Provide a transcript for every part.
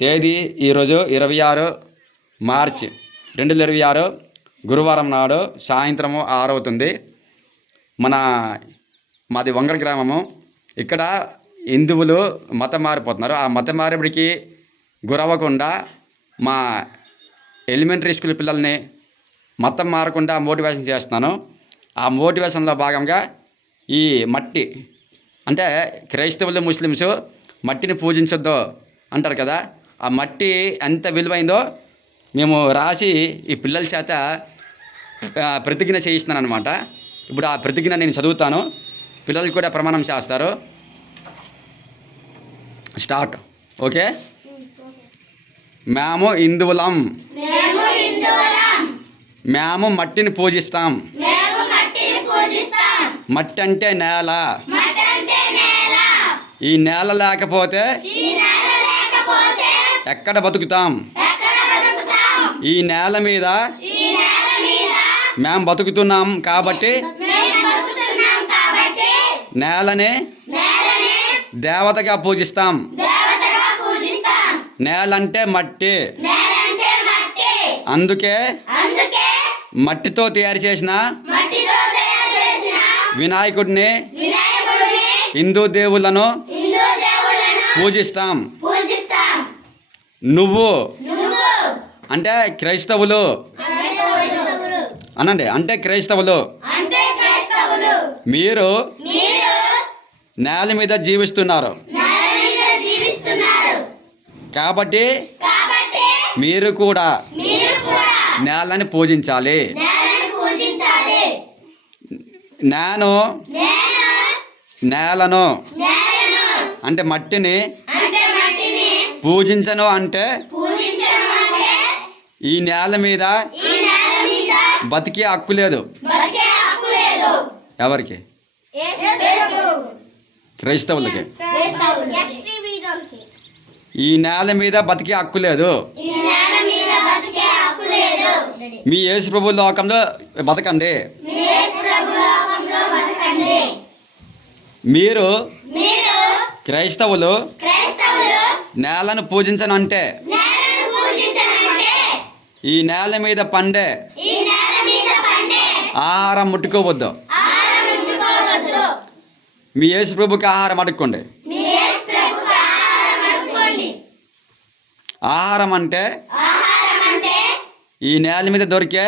తేదీ ఈరోజు 26 మార్చి 2026 గురువారం నాడు సాయంత్రము 6 అవుతుంది. మాది వంగర గ్రామము. ఇక్కడ హిందువులు మతం మారిపోతున్నారు. ఆ మతం మారిబడికి గురవ్వకుండా మా ఎలిమెంటరీ స్కూల్ పిల్లల్ని మతం మారకుండా మోటివేషన్ చేస్తున్నాను. ఆ మోటివేషన్లో భాగంగా ఈ మట్టి అంటే క్రైస్తవులు ముస్లిమ్స్ మట్టిని పూజించొద్దు అంటారు కదా, ఆ మట్టి ఎంత విలువైందో మేము రాసి ఈ పిల్లల చేత ప్రతిజ్ఞ చేయిస్తున్నాను అనమాట. ఇప్పుడు ఆ ప్రతిజ్ఞ నేను చదువుతాను, పిల్లలు కూడా ప్రమాణం చేస్తారు. స్టార్ట్. ఓకే. మేము హిందువులం, మేము మట్టిని పూజిస్తాం. మట్టి అంటే నేల. ఈ నేల లేకపోతే ఎక్కడ బతుకుతాం? ఈ నేల మీద మేము బతుకుతున్నాం కాబట్టి నేలని దేవతగా పూజిస్తాం. నేలంటే మట్టి, అందుకే మట్టితో తయారు చేసిన వినాయకుడిని హిందూ దేవుళ్ళను పూజిస్తాం. నువ్వు అంటే క్రైస్తవులు అనండి. అంటే క్రైస్తవులు మీరు నేల మీద జీవిస్తున్నారు కాబట్టి మీరు కూడా నేలని పూజించాలి. నేను నేలను అంటే మట్టిని పూజించను అంటే ఈ నేల మీద బతికే హక్కు లేదు. ఎవరికి? క్రైస్తవులకి. ఈ నేల మీద బతికే హక్కు లేదు. మీ యేసు ప్రభు లోకంలో బతకండి. మీరు క్రైస్తవులు నేలను పూజించను అంటే ఈ నేల మీద పండే ఆహారం ముట్టుకోవద్దు. మీ యేసు ప్రభుకి ఆహారం అడుక్కోండి. ఆహారం అంటే ఈ నేల మీద దొరికే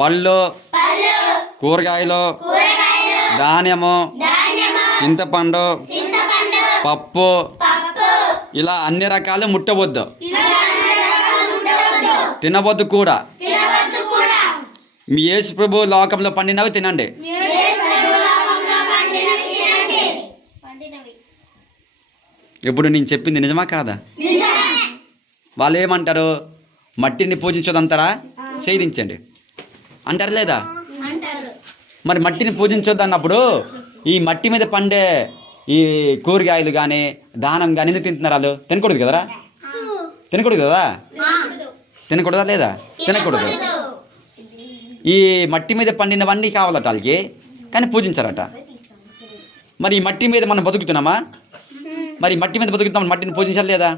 పళ్ళు, కూరగాయలు, ధాన్యము, చింతపండు, పప్పు, ఇలా అన్ని రకాలు ముట్టవద్దు, తినవద్దు కూడా. మీ యేసు ప్రభు లోకంలో పండినవి తినండి. ఇప్పుడు నేను చెప్పింది నిజమా కాదా? వాళ్ళు ఏమంటారు? మట్టిని పూజించొద్దంటారా? చేయించండి అంటారు లేదా? మరి మట్టిని పూజించొద్దు అన్నప్పుడు ఈ మట్టి మీద పండే ఈ కూరగాయలు కానీ దానం కానీ ఎందుకు తింటున్నారు? వాళ్ళు తినకూడదు కదరా? తినకూడదు కదా? తినకూడదా లేదా? తినకూడదు. ఈ మట్టి మీద పండినవన్నీ కావాలట వాళ్ళకి, కానీ పూజించారట. మరి ఈ మట్టి మీద మనం బతుకుతున్నామా? మరి మట్టి మీద బతుకుతాం, మట్టిని పూజించాలి లేదా?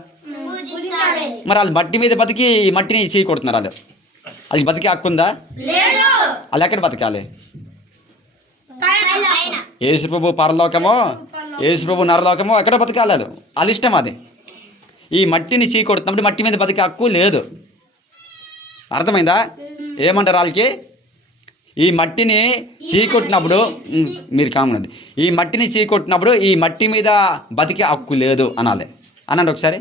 మరి వాళ్ళు మట్టి మీద బతికి ఈ మట్టిని చీకొడుతున్నారు. వాళ్ళకి బతికే హక్కు ఉందా? వాళ్ళు ఎక్కడ బతకాలి? యేసు ప్రభు పరలోకమో యేసు ప్రభు నరలోకమో ఎక్కడ బతకాలి? వాళ్ళ ఇష్టం అది. ఈ మట్టిని చీకొడుతున్నప్పుడు మట్టి మీద బతికే హక్కు లేదు. అర్థమైందా? ఏమంటారు వాళ్ళకి? ఈ మట్టిని చీకొట్టినప్పుడు మీరు కామనండి, ఈ మట్టిని చీకొట్టినప్పుడు ఈ మట్టి మీద బతికే హక్కు లేదు అనాలి. అనండి ఒకసారి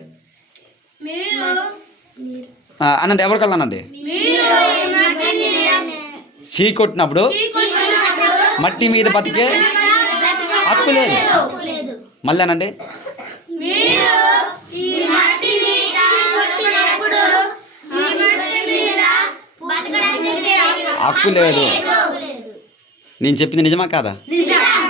అనండి. ఎవరికల్లా అనండి. చీకొట్టినప్పుడు మట్టి మీద బతికే హక్కు లేదు. మళ్ళీ అనండి. హక్కు లేదు. నేను చెప్పింది నిజమా కాదా?